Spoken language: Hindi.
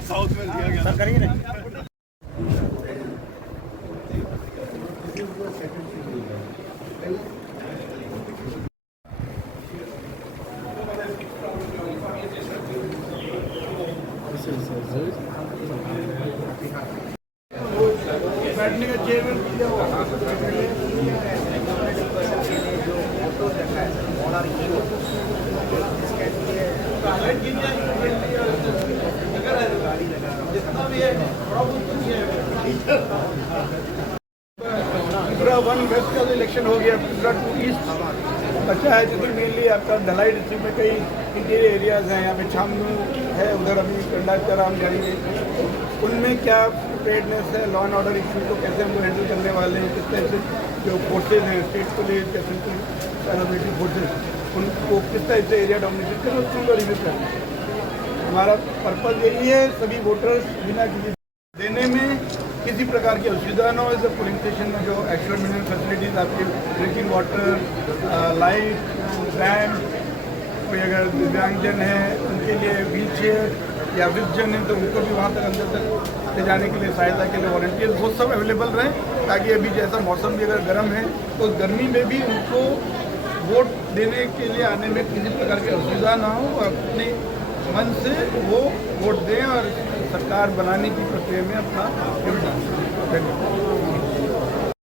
साउथ में दिया गया करेंगे ना। बैठने का चेयर दिया हुआ त्रिपुरा 1 वेस्ट का इलेक्शन हो गया। त्रिपुरा 2 ईस्ट अच्छा है, जिसमें मेनली आपका ढलाई डिस्ट्रिक्ट में कई इंटीरियर एरियाज हैं। यहाँ पे छामनू है, उधर अभी कंडाचराम जाएंगे, उनमें क्या प्रिपेयर्डनेस है, लॉ एंड ऑर्डर इशू को कैसे हम हैंडल करने वाले हैं, किस तरह से जो फोर्सेज हैं स्टेट पुलिस या सेंट्रल पैरामिलिट्री फोर्सेज, उनको किस तरह से एरिया डोमिनेशन करें, उसको रिव्यू करना है। हमारा पर्पज़ यही है सभी वोटर्स बिना किसी देने में किसी प्रकार की असुविधा न हो। इस पोलिंग स्टेशन में जो एक्स्ट्रा मिनरल फैसिलिटीज़ आपकी ड्रिंकिंग वाटर, लाइट, रैम्प, कोई अगर दिव्यांगजन है उनके लिए व्हील चेयर या वृद्धजन है तो उनको भी वहाँ तक अंदर तक ले जाने के लिए सहायता के लिए वॉलंटियर्स वो सब अवेलेबल रहें, ताकि अभी जैसा मौसम भी अगर गर्म है तो गर्मी में भी उनको वोट देने के लिए आने में किसी प्रकार की असुविधा ना हो और अपने मन से वो वोट दें और सरकार बनाने की प्रक्रिया में अपना योगदान दें।